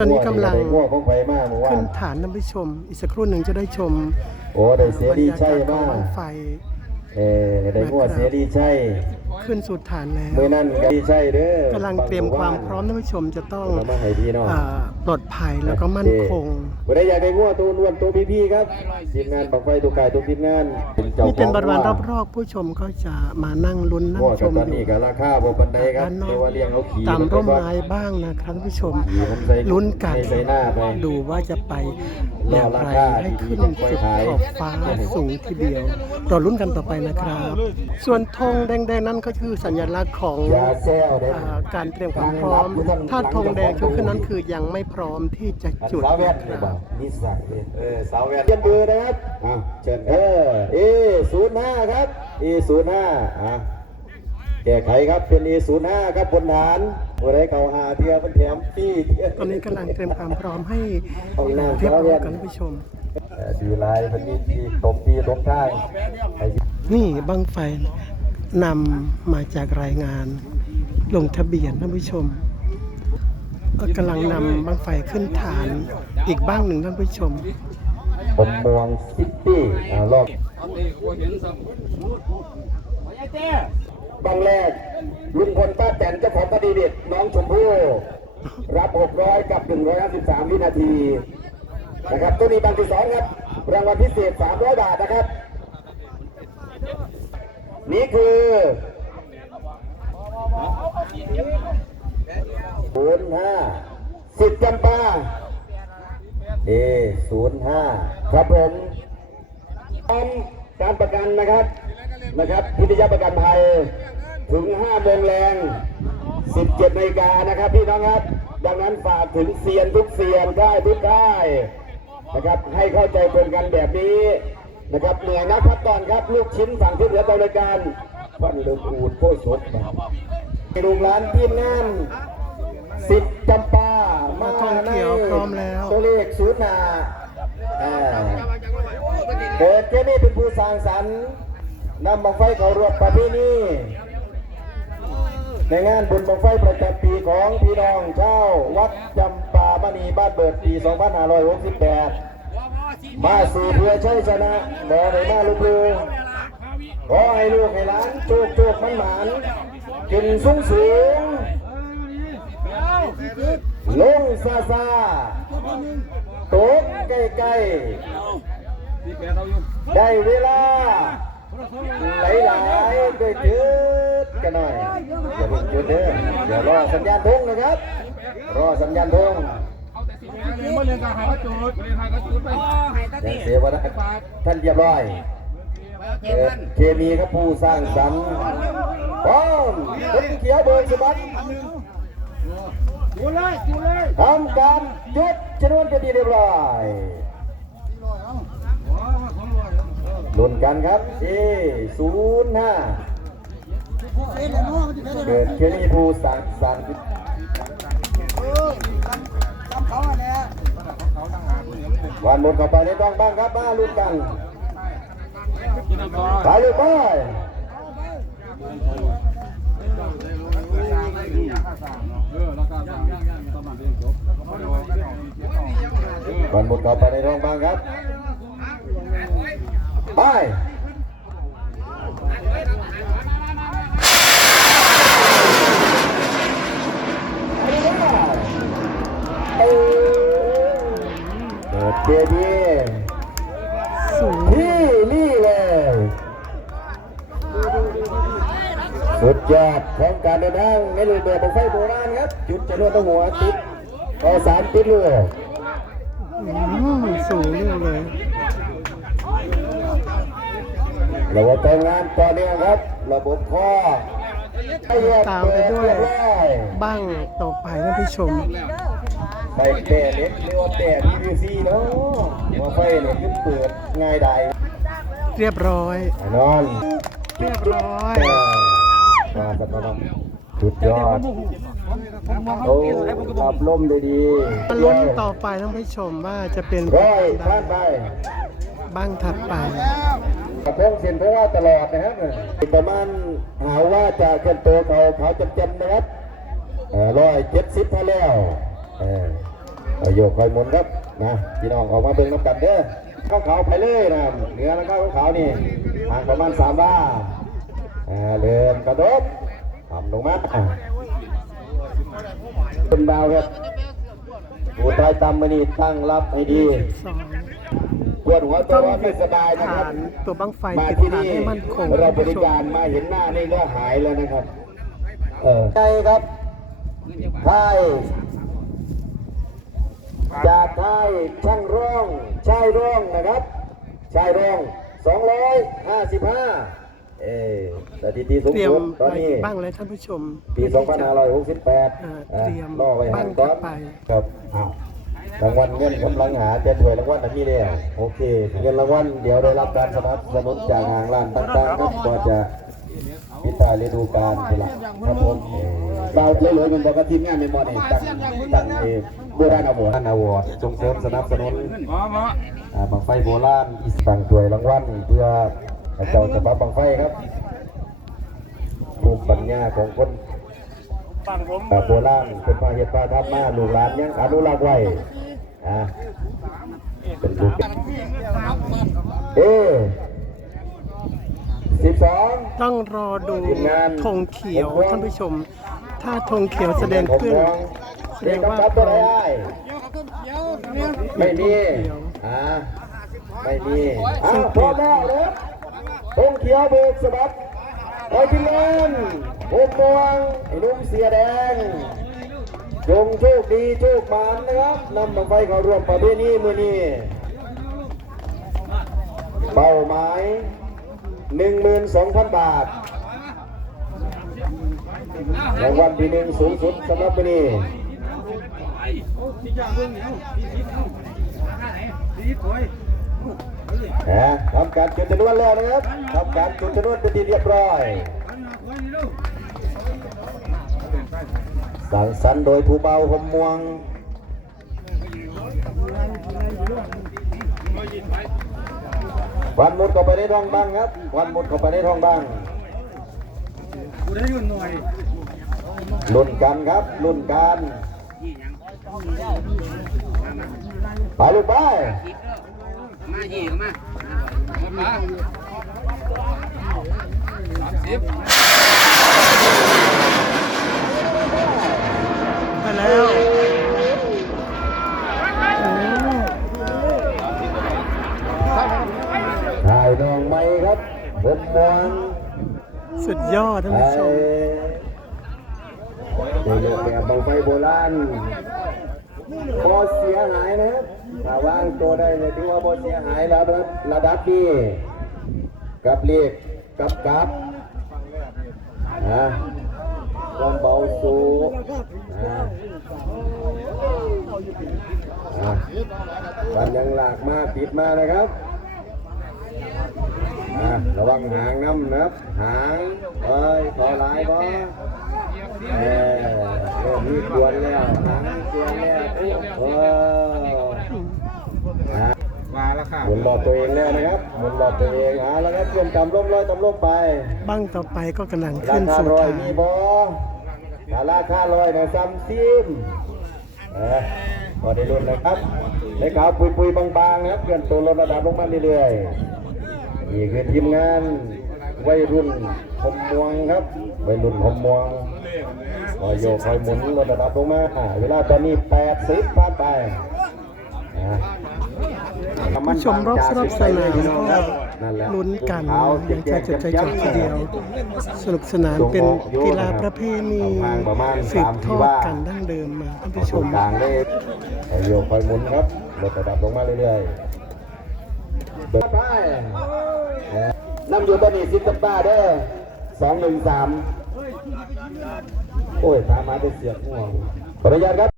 ตอนนี้กำลังง่วของไฟมากเมื่อวาขึ้นนฐานท่านผู้ชม อีกสักครู่หนึ่งจะได้ชมโอ้ได้เสียดีใช่บรรยากาศของมากบั้งไฟเออได้ง่วเสียดีใช่ ขึ้นสู่ฐานแล้วมือนั่นก็ดีใช่เด้อกำลังเตรียมความพร้อมท่านผู้ชมจะต้องเรามาให้พี่น้องอ่าปลอดภัยแล้วก็มั่นคงวันนี้อยากได้ง่วตัวนวลตัวพี่ๆครับทีมงานบังไฟตัวไก่ตัวทีมงานจ้านี่เป็นของบริวารง่วรอบๆผู้ชมก็จะมานั่งลุ้นนั่งง่วชกับมตอนอนี้ยู่ก็ราคาบ่ปันใดครับด้านนอเรียกว่าเลี้ยงเอาขี่ตามร่มนปไม้บ้างนะครับท่านผู้ชมขี่ผมใส่ลุ้นกันใส่หน้าไปดูว่าจะไปอย่างไรให้ขึ้นสุดขอบฟ้าสูงทีเดียวรอลุ้นกันต่อไปนะครับ ส่วนธงแดงๆนั่นก็คือสัญลักษณ์ของยาแซวเด้อ่าการเตรียมความพร้อม ถ้าธงแดงชุกขึ้นนั้นคือยังไม่พร้อมที่จะจุดสาวแว่นนะคนี่รับบ่นิสัยเลยเออสาวแว่นเปลี่ยนเบอร์นะครับอะเชิญเออ A ศูนย์ห้าครับ A ศูนย์ห้าอะแก้ไขครับเป็น A ศูนย์ห้าครับบนฐานผู้ใดเขาหาเทียมันแถมพี่เทียตอนนี้กำลังเตรียมความพร้อมให้ห้องน้ำเรียบสาวร้อแว่ยนกันท่านผู้ชมเอ่อดีลายมันมีที่ตบที่ตบทางไอ้นี่บังไฟ นำมาจากรายงานลงทะเบียนท่านผู้ชมก็กำลังนำบังไฟขึ้นฐานอีกบ้างหนึ่งท่านผู้ชมบนม่วงซิตี้อารอบบังแรกลุงพลป้าแตนเจ้าของคดีเด็ดน้องชมพู่รับ 600 กับ 153 วินาที นะครับตัวนี้บังที่สองครับ รางวัลพิเศษ 300 บาทนะครับ นี่คือศูนย์ห้าสิบจำปาเอศูนย์ห้าครับผมพร้อมการประกันนะครับนะครับพิทยาประกันภัยถึง5โมงแรง17นาฬิกานะครับพี่น้องครับ ดังนั้นฝากถึงเซียนทุกเซียนค่ายทุกค่ายนะครับให้เข้าใจตรงกันแบบนี้ นะครับเหนื่อยนักพักก่อนครับ ลูกชิ้นฝั่งที่เหลือต่อรายการวันเดิมอูดโคสดโรงร้านทีมงานสิบจำปามาท่องเที่ยวพร้อมแล้วตัวเลขศูนย์หน้าอ่าเกิดแค่นี้เป็นผู้สร้างสรรค์นำบังไฟเขารวบประเพณีในงานบุญบังไฟประจำปีของพี่น้องเจ้าวัดจำปามณีบ้านเบิดปี 2568 มาสู่เพื่อใชัยชนะบ่ได้มาลุกลือขอให้ลูกให้หลานโชคโชคมันหมานขึ้นสูงสูงลงซาซาตกใกล้ๆได้เวลาหลายๆด้วยจืดกันหน่อยอย่าเพิ่งจุดเด้อเดี๋ยวรอสัญญาณธงนะครับ รอสัญญาณธง มาเรียนการหาก็จุดเรียนหาก็จุดไปอย่างเสวนาท่านเรียบร้อยเคมีครับผู้สร้างสรรค์พร้อมเป็นเขียวเบิกสะบัดจุดเลยจุดเลยทำการจุดชนวนเป็นที่เรียบร้อยลุ้นกันครับเอศูนย์ห้าเกิดเคมีผู้สร้างสรรค์ วันหมดเข้าไปในต้องบ้างครับมาลุ้นกันไปเลยไปเออแล้วก็ประมาณเรียนจบวันหมดเข้าไปในท้องบ้างครับ ไป สุดยอดของการเดินทางในรูปแบบของไฟโบราณครับจุดจรวดต้องหัวติดเอาสามติดเลยอืมสูงเรื่องเลยระบบทำงานต่อเนื่องครับ ระบบข้อให้แยกตามไปด้วยเรีบร้อยบ้างต่อไปท่านผู้ชมไปเตะเล็กเรียกว่าเตะทีวีซีเนาะหัวไฟเนี่ยขึ้นเปิดง่ายใดเรียบร้อยแน่นอน เรียบร้อย มาสักนะครับสุดยอดโอ้รับลมได้ดีมาลุ้นต่อไปท่านผู้ชมว่าจะเป็นร้อยผ่านไปบ้างถัดไปกระทงเส้นเพราะว่าตลอดนะครับประมาณหาว่าจะเกินตัวเขาเขาจำจำนะครับร้อยเจ็ดสิบพอแล้วเออประโยคคอยหมุนครับนะพี่น้องออกมาเบิ่งน้ำกันเด้อเข้าเขาไปเลยนะเหนือแล้วก็เขานี่ห่างประมาณสามว่าอ่า เริ่มกระโดดทำลงมาเป็นดาวครับผู้ใต้ตำมือนี่ตั้งรับให้ดีสองปวดหัวตัวร้อนไม่สบายนะคฐารับนตัวบังไฟมาติดที่ฐานนี่ให้มั่นคงเราบท่านริผู้ชกามรมาเห็นหน้านี่ก็หายแล้วนะครับเออใช่ครับใช่จากไทยช่างร่องชายร่องนะครับชายร่อง255 เออสถิติสูงเตรียมสุดตอนไปนี้บ้างเลยท่านผู้ชมปี 2568อ่าเตรียมล่อไว้บ้าห่างงต่ก่ออนไปครับอ้าวรางวัลเงินกำลังหาจะถวยรางวัลอันนี้แล้วโอเคเงินรางวัลเดี๋ยวได้รับการสนับสนุนจากทางร้านต่างๆครับก็จะพิตาฤดูกาลเป็นหลักครับผมเราเลยเลยเป็นบอกกับทีมงานในบอลนี่ตั้งตั้งเอโบราณอวอร์ดอวอร์ดส่งเสริมสนับสนุน หมอหมอ อ่าบังไฟโบราณอีสตังถวยรางวัลเพื่อให้ เจ้าฉบับบังไฟครับภูมิปัญญาของคนฟังผมอ่าโบราณเป็นมาเฮ็ดมาทำมาลูกหลานยังอนุรักษ์ไว้อ่าเป็นลูกเอสิบสองต้องรอดูทีมงานธงเขียวท่านผู้ชม ถ้าธงเขียวแสดงขึ้นแสดงว่าเด็กกำกับพตัวร้ไหนอมได้ไม่มีอ่าไม่มีอ้าวพร้อมแล้วนะ ธงเขียวโบกสะบัดไอ้ที่เล่นโบกมวงไอ้นุ่มเสียแดงจงโชคดีโชคมานนะครับนำบังไฟเข้าร่วมประเพณีมือนี้เป้าหมาย12,000 บาทรางวัลที่หนึ่งสูงสุดสำหรับมือนี้นะทำการจุดจำนวนแล้วนะครับทำการจุดจำนวนเป็นที่เรียบร้อยสังสรรค์โดยผู้เบาหมม่วงวันมุดเข้าไปในท้องบ้างครับ วันมุดเข้าไปในท้องบ้างกูได้ยุ่นหน่อยรุ่นกันครับรุ่นกันไปลูกไป มาอีกมามาสามสิบไปแล้วโอ้ถ่ายน้องไม้ครับผมมวงสุดยอดท่านไอ้ผู้ชมเด็กแบบบังไฟโบราณพอเสียหายนะครับ ถ้าวางตัวได้เนี่ยถือว่าพอเสียหายแล้วนะระดับนี้กับเรียกกับกับนะความเบาสูงนะอะกันยังหลากมาติดมานะครับระวังหางน้ำนะับหางเอ้ยขอลายบ่เออเริ่มมีกวนแล้วหางมีกวนแล้วโอ้อะมา แล้วค่ะหมุนรอบตัวเองแล้วนะครับหมุนรอบตัวเองอะแล้วครับเตรียมตำล่มลอยตำล่มไปบ้างต่อไปก็กำลังราขึ้นคาสู่ลอยฐานมีบ่ถ้าราคาลอยในซ้ำซิมเออพอได้รุ่นนะครับในขาวปุยปุยๆบางๆนะครับเพื่อนตัวลดระดับลงมาเรื่อยๆนี่คือทีมงานวัยรุ่นหมม่วงครับวัยรุ่นหมม่วงคอยโยกคอยหมุนลดระดับลงมาอ่าเวลาตอนนี้80ผ่านไปอ่า ผู้ชมรอบรอบสนามก็นั่นแหละลุ้นกันขาวอย่างใจจดใจจ่อทีเดียว สนุกสนานเป็นกีฬาประเพณีสืบทอดกันดั้งเดิมมาท่านผู้ชตรมงกลางเลยคอยโยกคอยหมุนครับลดระดับลงมาเรื่อยๆเบิดไปนำอยู่ตอนนี้สิบกับบ้าเด้อสองหนึ่งสามโอ้ยตามมาเป็นเสียงห่วงขออนุญาตครับ